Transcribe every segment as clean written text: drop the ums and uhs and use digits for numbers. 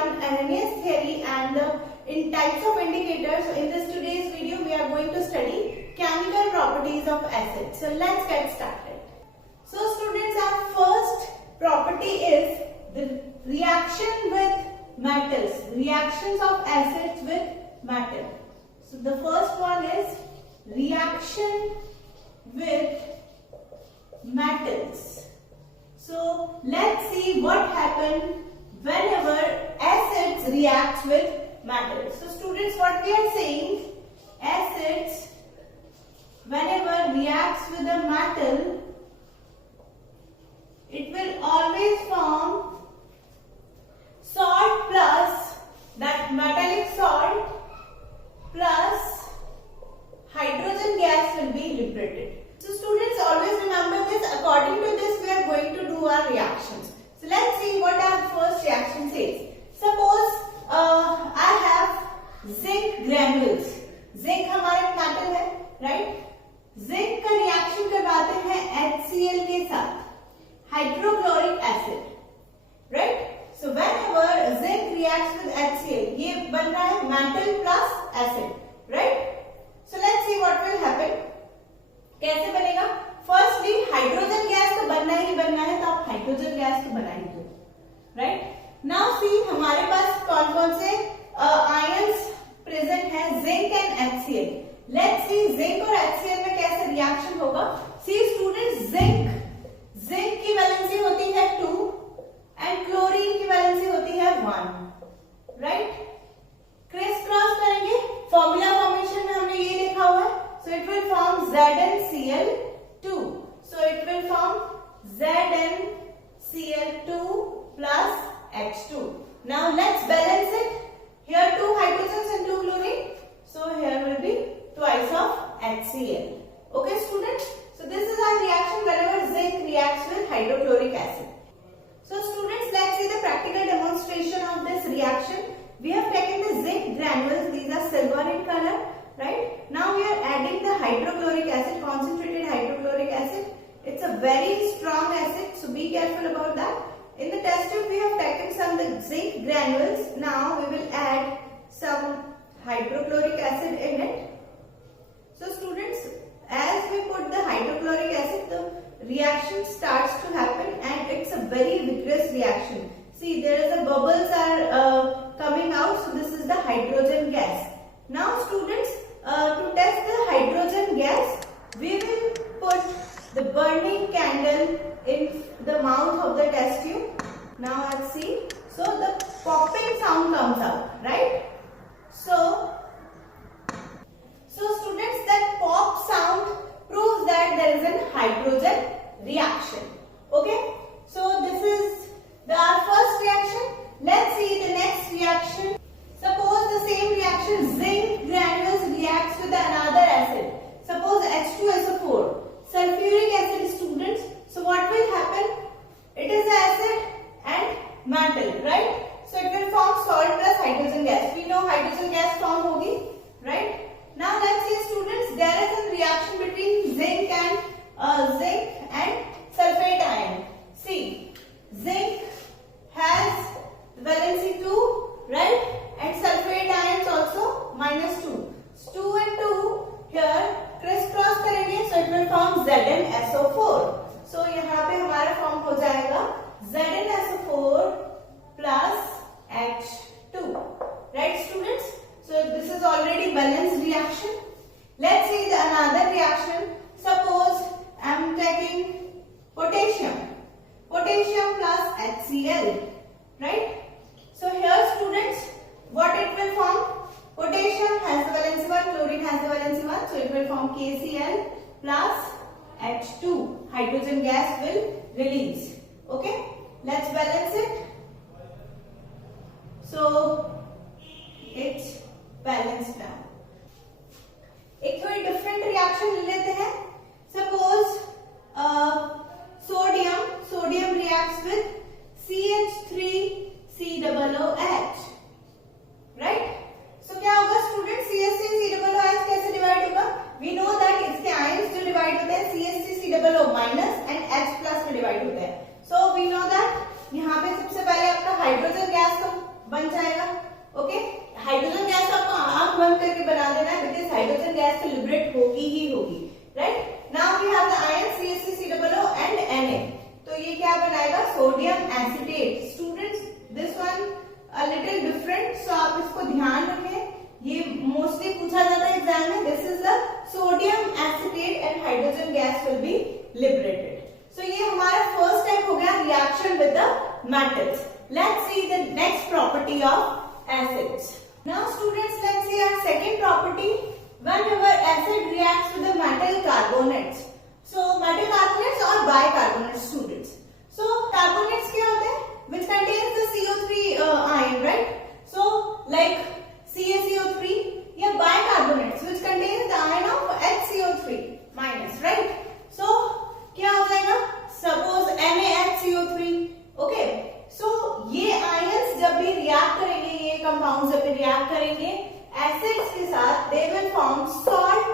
everyone, Ananias theory and in types of indicators. So in this today's video we are going to study chemical properties of acids. So let's get started. So students, our first property is the reaction with metals, reactions of acids with metal. So the first one is reaction with metals. So let's see what happens whenever acids react with metals. So students, what we are saying, acids whenever reacts with a metal, it will always form salt plus that metallic salt plus hydrogen gas will be liberated. So students, always remember this. According to this, we are going to do our reactions. So let's see what our first reaction says. Suppose I have zinc granules. Zinc हमारा metal है, right? Zinc का reaction करवाते हैं HCl के साथ, hydrochloric acid, right? So whenever zinc reacts with HCl, ये बन रहा है metal plus acid, right? So let's see what will happen. कैसे बनेगा? फर्स्टली हाइड्रोजन गैस तो बनना ही बनना है, तो आप हाइड्रोजन गैस तो बनाएंगे, राइट? नाउ सी हमारे पास कौन कौन से आयंस प्रेजेंट है, zinc and HCl. Let's see zinc और HCl में कैसे रिएक्शन होगा. सी स्टूडेंट, जिंक की वैलेंसी होती है 2 एंड क्लोरीन की वैलेंसी होती है 1, राइट? क्रिस क्रॉस करेंगे, फॉर्मूला फॉर्मेशन में हमने ये देखा हुआ है. So it will form ZnCl2. So it will form ZnCl2 plus H2. Now let's balance it. Here 2 hydrogens and 2 chlorine. So here will be twice of HCl. Okay students? So this is our reaction whenever zinc reacts with hydrochloric acid. So students, let's see the practical demonstration of this reaction. We have taken the zinc granules. These are silver in color. Right? Now we are adding the hydrochloric acid, concentrated hydrochloric acid. It's a very strong acid, so be careful about that. In the test tube we have taken some zinc granules. Now we will add some hydrochloric acid in it. So students, as we put the hydrochloric acid, the reaction starts to happen and it's a very vigorous reaction. See, there is a bubbles are coming out, so this is the hydrogen gas. Now students, to test the hydrogen gas, we will put the burning candle in the mouth of the test tube. Now let's see. So the popping sound comes out, right? So students, that pop sound proves that there is a hydrogen reaction. Okay? So this is our first reaction. Let's see the next reaction. Suppose the same reaction, zinc granules reacts with another acid. Suppose H2SO4, sulfuric acid, students. So what will happen? It is acid and metal, right? So it will form salt plus hydrogen gas. We know hydrogen gas form hogi, right? Now let's see students, there is a reaction between zinc and sulfate ion. See, zinc has valency 2, right? And sulfate ions also -2. 2 and 2 here crisscross करेंगे, so it will form ZnSO4. So यहाँ पे हमारा form हो जाएगा ZnSO4 plus H2. Right students? So this is already balanced reaction. Let's see another reaction. Suppose I am taking potassium plus HCl. Right? So here students, what it will form? Potassium has the valency 1, chlorine has the valency 1, so it will form KCl plus H2. Hydrogen gas will release. Okay? Let's balance it. So it's balanced now. एक थोड़ी different reaction ले लेते हैं. Suppose sodium reacts with CH3COOH. Right? So क्या होगा students? CH3COOH कैसे divide होगा? We know that इसके ions जो divide होते हैं CH3COO minus and H plus में divide होते हैं. So we know that यहाँ पे सबसे पहले आपका हाइड्रोजन गैस तो बन जाएगा। ओके, हाइड्रोजन गैस आपको आंख बंद करके बना देना है बिकॉज हाइड्रोजन गैस तो लिबरेट होगी ही होगी, right. Now we have the ion CH3COO and Na, तो ये क्या बनाएगा, sodium acetate. Students this one a little different, so आप इसको ध्यान रखें, ये मोस्टली पूछा जाता है एग्जाम में। This is the sodium acetate and hydrogen gas will be liberated. So ये हमारा फर्स्ट स्टेप हो गया, reaction with the metals. Let's see the next property of acids. Now students let's see our second property, whenever acid reacts with the metal carbonates, so metal carbonates or bicarbonate students, so carbonates क्या होते हैं, which contains the CO3 ion, right? So like CaCO3, या bicarbonates which contains the ion of HCO3 minus, right? So क्या हो जाएगा, suppose NaHCO3, okay? So ये ions जब भी react करेंगे, ये compounds जब भी react करेंगे एसिड्स के साथ, they will form salt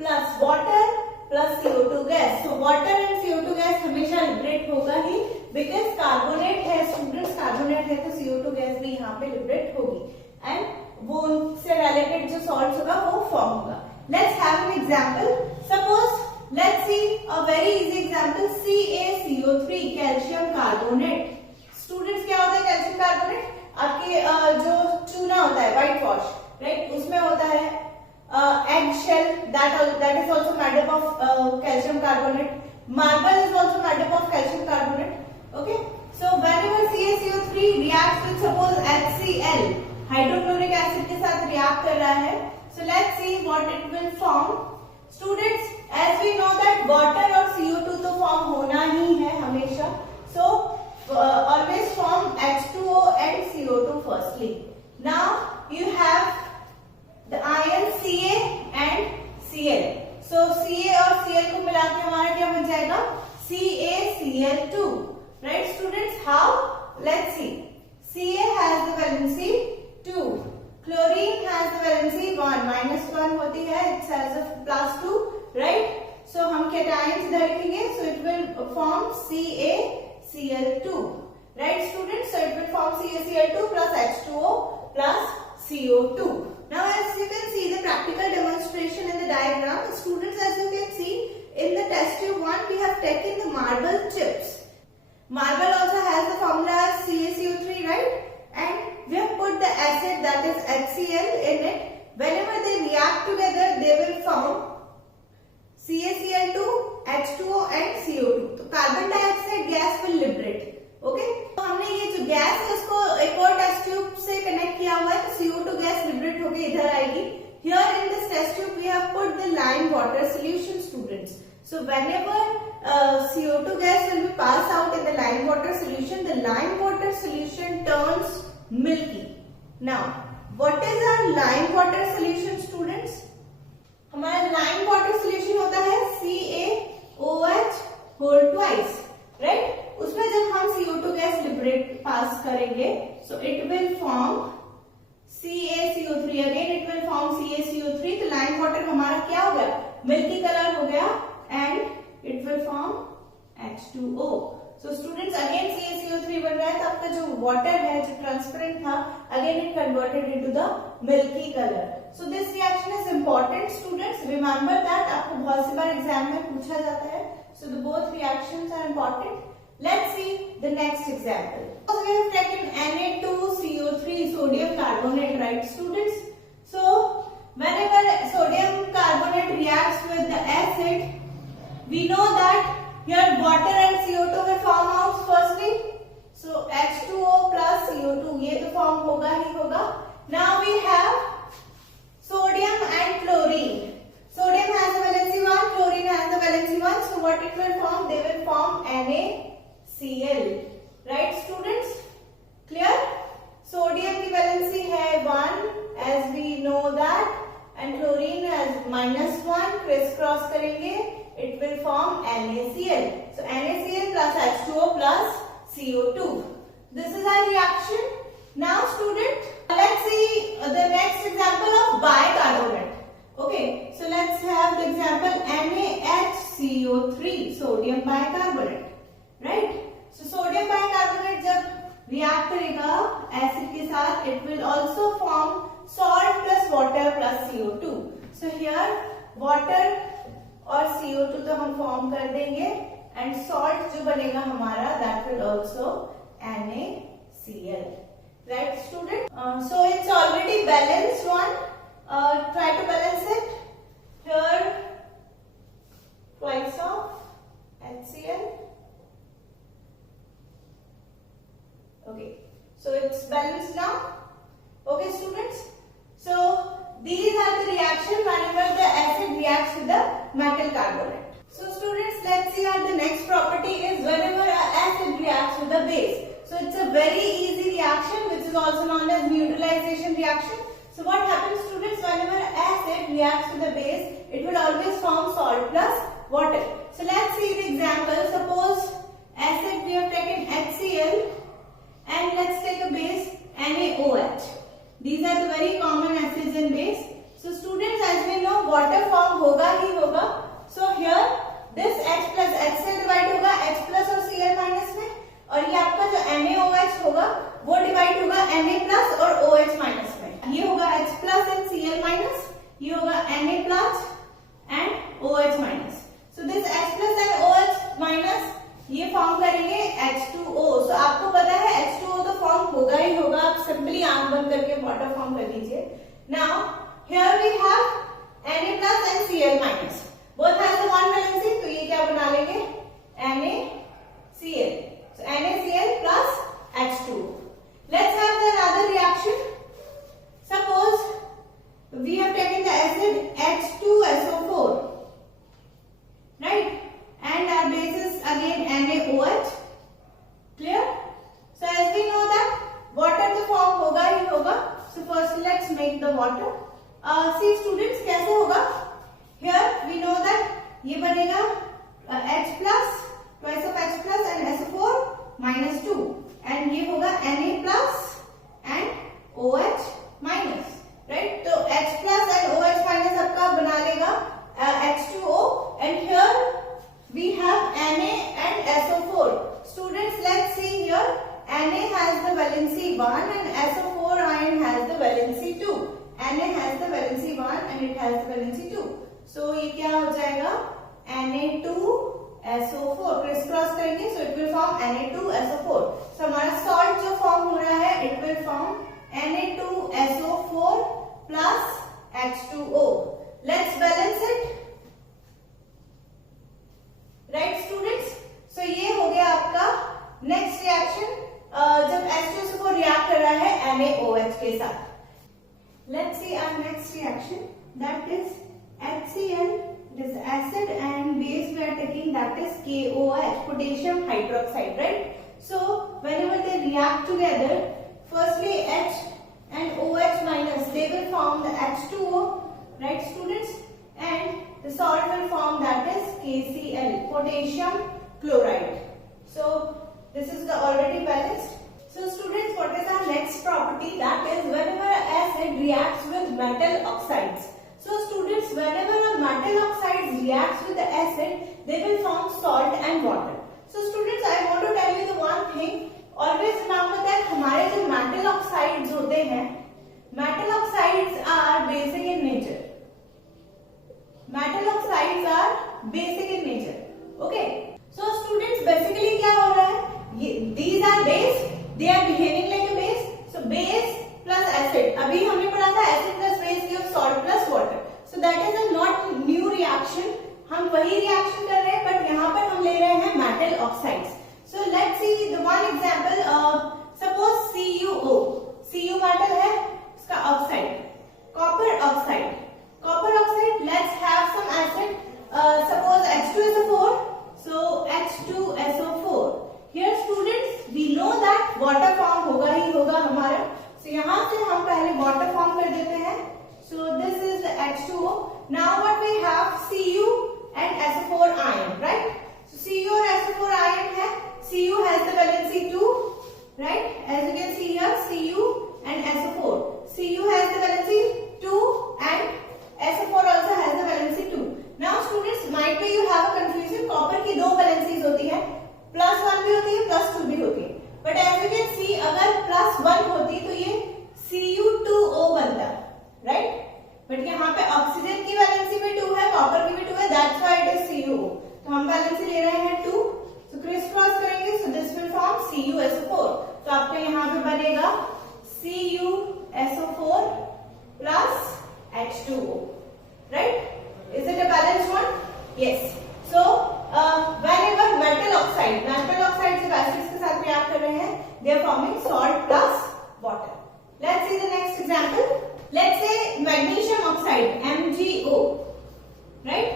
plus water plus CO2 gas. तो वाटर एंड CO2 गैस हमेशा लिबरेट होगा ही, बिकॉज कार्बोनेट है स्टूडेंट्स, कार्बोनेट है तो CO2 गैस भी यहाँ पे लिबरेट होगी एंड वो उनसे रिलेटेड जो सॉल्ट होगा वो फॉर्म होगा। Let's have an example, suppose let's see a very easy example, CaCO3 calcium carbonate. Students क्या होता है कैल्शियम कार्बोनेट, आपके जो चूना होता है व्हाइट वॉश, राइट, उसमें होता है egg shell, that is also made up of calcium carbonate. Marble is also made up of calcium carbonate. Okay, so whenever CaCO3 reacts with suppose HCl, hydrochloric acid के साथ react कर रहा है, so let's see what it will form. Students, as we know that water और CO2 तो form होना ही है हमेशा, so always form H2O and CO2 firstly. Now you have the ion Ca and Cl. So Ca और Cl को मिला के हमारा क्या बन जाएगा, CaCl2, right students? How? Let's see. Ca has the valency 2, chlorine has the valency 1, -1 होती है, it has a +2, right? So हम cations इधर लिखेंगे, so it will form CaCl2, right students? So it will form CaCl2 plus H2O plus CO2. Now as you can see the practical demonstration in the diagram, students, as you can see in the test tube 1 we have taken the marble chips. Marble also has the formula as CaCO3, right? And we have put the acid that is HCl in it. Whenever they react together they will form CaCl2, H2O and CO2. तो carbon dioxide gas will liberate. Okay, तो हमने ये जो gas है इसको एक और test tube से कनेक्ट किया हुआ है, तो CO2 गैस लिबरेट होकर इधर आएगी। Here in this test tube we have put the lime water solution students. So whenever CO2 gas will be passed out in the lime water solution, the lime water solution turns milky. Now what is our lime water solution students? हमारा lime water solution होता है CaOH whole twice, right? उसमें जब हम CO2 gas liberate पास करेंगे, so it will form CaCO3, again it will form CaCO3, तो lime water हमारा क्या हो गया, मिल्की कलर हो गया and it will form H2O. So students again CaCO3 बन रहा है, तो आपका जो वाटर है जो ट्रांसपेरेंट था again it converted into the milky color. So this reaction is important students, remember that, आपको बहुत सी बार एग्जाम में पूछा जाता है, so the both reactions are important. Let's see the next example. So we have taken Na2CO3 sodium carbonate, right students? So whenever sodium carbonate reacts with the acid, we know that here water and CO2 will form out firstly. So H2O plus CO2 ये तो form होगा ही होगा. Now we have sodium and chlorine. Sodium has the valency 1, chlorine has the valency 1. So what it will form? They will form NaCl, right students? Clear? Sodium की valency है 1, as we know that, and chlorine has -1. criss cross करेंगे, it will form NaCl. So NaCl plus H2O plus CO2. This is our reaction. Now student, let's see the next example of bicarbonate. Okay, so let's have the example NaHCO3 sodium bicarbonate, right? So sodium bicarbonate जब react करेगा साथ it will also form salt plus water plus CO2. So here water और CO2 तो हम form कर देंगे and salt जो बनेगा हमारा that will also NaCl. Right student? So it's already balanced one. Try to balance it. Here twice of HCl. Okay, so it's balanced now. Okay students, so these are the reaction whenever the acid reacts with the metal carbonate. So students, let's see our the next property is whenever an acid reacts with a base. So it's a very easy reaction which is also known as neutralization reaction. So what happens students, whenever acid reacts with a base, it will always form salt plus water. So let's see the example. Suppose acid, we have taken HCl and let's take a base NaOH. These are the very common acids and base. So students, as we know, water form होगा ही होगा. So here this H plus H से divide होगा H plus और Cl minus में, और ये आपका जो NaOH होगा वो divide होगा Na plus और OH minus में. ये होगा H plus and Cl minus, ये होगा Na plus and OH minus. So this H plus and OH minus ये फॉर्म करेंगे H2O. So आपको पता है H2O तो फॉर्म होगा ही होगा, आप सिंपली आंख बंद करके वाटर फॉर्म कर लीजिए. Now here we have Na plus and Cl minus. Both has the one valency, तो ये क्या बना लेंगे NaCl. So NaCl plus H2O. Let's have the another reaction. Suppose we have taken the acid H2SO4, right? And our base is again NaOH. Clear? So as we know that water तो form होगा ही होगा. So first let's make the water. See students, कैसे होगा? Here we know that ये बनेगा H plus, twice of H plus and SO4 minus 2, and ये होगा Na plus and OH minus, right? तो H plus and OH minus आपका बना लेगा H2O, and here we have Na and SO4. Students, let's see here. Na has the valency 1 and SO4 ion has the valency 2. Na has the valency 1 and it has the valency 2. So ये क्या हो जाएगा Na2SO4. Criss cross करेंगे, so it will form Na2SO4. So हमारा salt जो form हो रहा है, it will form Na2SO4 plus H2O. Let's balance it. Right students? So ये हो गया आपका next reaction जब H2SO4 react कर रहा है NaOH के साथ. Let's see our next reaction, that is HCl. This acid and base we are taking, that is KOH, potassium hydroxide, right? So whenever they react together, firstly H and OH minus, they will form the H2O, right students? And the salt will form, that is KCl, potassium chloride. So this is the already balanced. So students, what is our next property? That is whenever acid reacts with metal oxides. So students, whenever a metal oxide reacts with the acid, they will form salt and water. So students, I want to tell you the one thing. Always remember that हमारे जो metal oxides होते हैं, metal oxides are basic in nature. Metal oxides are basic in nature. Okay. So students, basically क्या हो रहा है? These are base. They are behaving like a base. So base plus acid. अभी हमने पढ़ा था acid plus base give salt plus water. So that is a not new reaction. हम वही reaction कर रहे हैं, but यहाँ पर हम ले रहे हैं metal oxides. So let's see the one example. Suppose CuO. Cu metal है, उसका oxide. Copper oxide. Copper oxide. Let's have some acid. Suppose H2SO4. So H2SO4. Here students, we know that water form होगा ही होगा हमारा. So यहाँ से हम पहले water form कर देते हैं. So this is the H2O. Now what we have Cu and SO4 ion, right? So Cu और SO4 ion है. Cu has the valency 2, right? As you can see here, Cu and SO4. Cu has the valency 2 and SO4 also has the valency 2. Now students, might be you have a confusion. Copper की दो valencies होती है. +1 भी होती है, +2 भी होती है. But as you can see, अगर +1 होती तो ये SO4 plus H2O. Right? Is it a balanced one? Yes. So whenever metal oxide जब एसिड्स के साथ रिएक्ट कर रहे हैं, they are forming salt plus water. Let's see the next example. Let's say magnesium oxide MgO, right?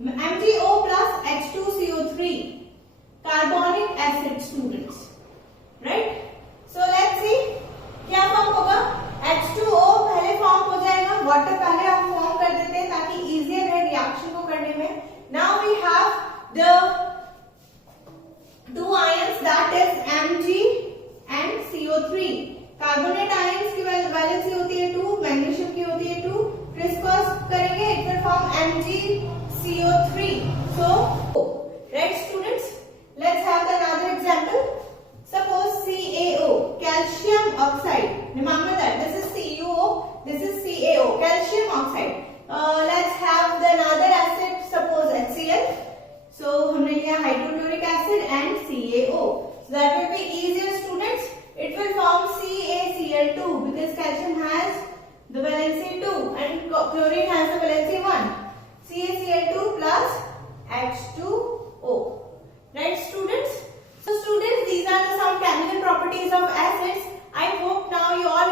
MgO plus H2CO3 carbonic acid, students, right? So let's see क्या form होगा. H2O पहले form हो जाएगा, water पहले हम form कर देते हैं ताकि इजियर रहे रिएक्शन को करने में. Now we have the two ions, that is Mg and CO3. Carbonate ions की वैलेंसी होती है 2, मैग्नीशियम की होती है 2. क्रिस करेंगे, it will form MgCO3. So, right students, let's have another example. Suppose CaO, calcium oxide. Remember that this is CuO, this is CaO, calcium oxide. Let's have the another acid, suppose HCl. So हमने लिया hydrochloric acid and CaO. So that will be easier, students. It will form CaCl2 because calcium has the valency 2 and chlorine has the valency 1. CaCl2 plus H2O. Right, students? So students, these are some chemical properties of acids. I hope now you all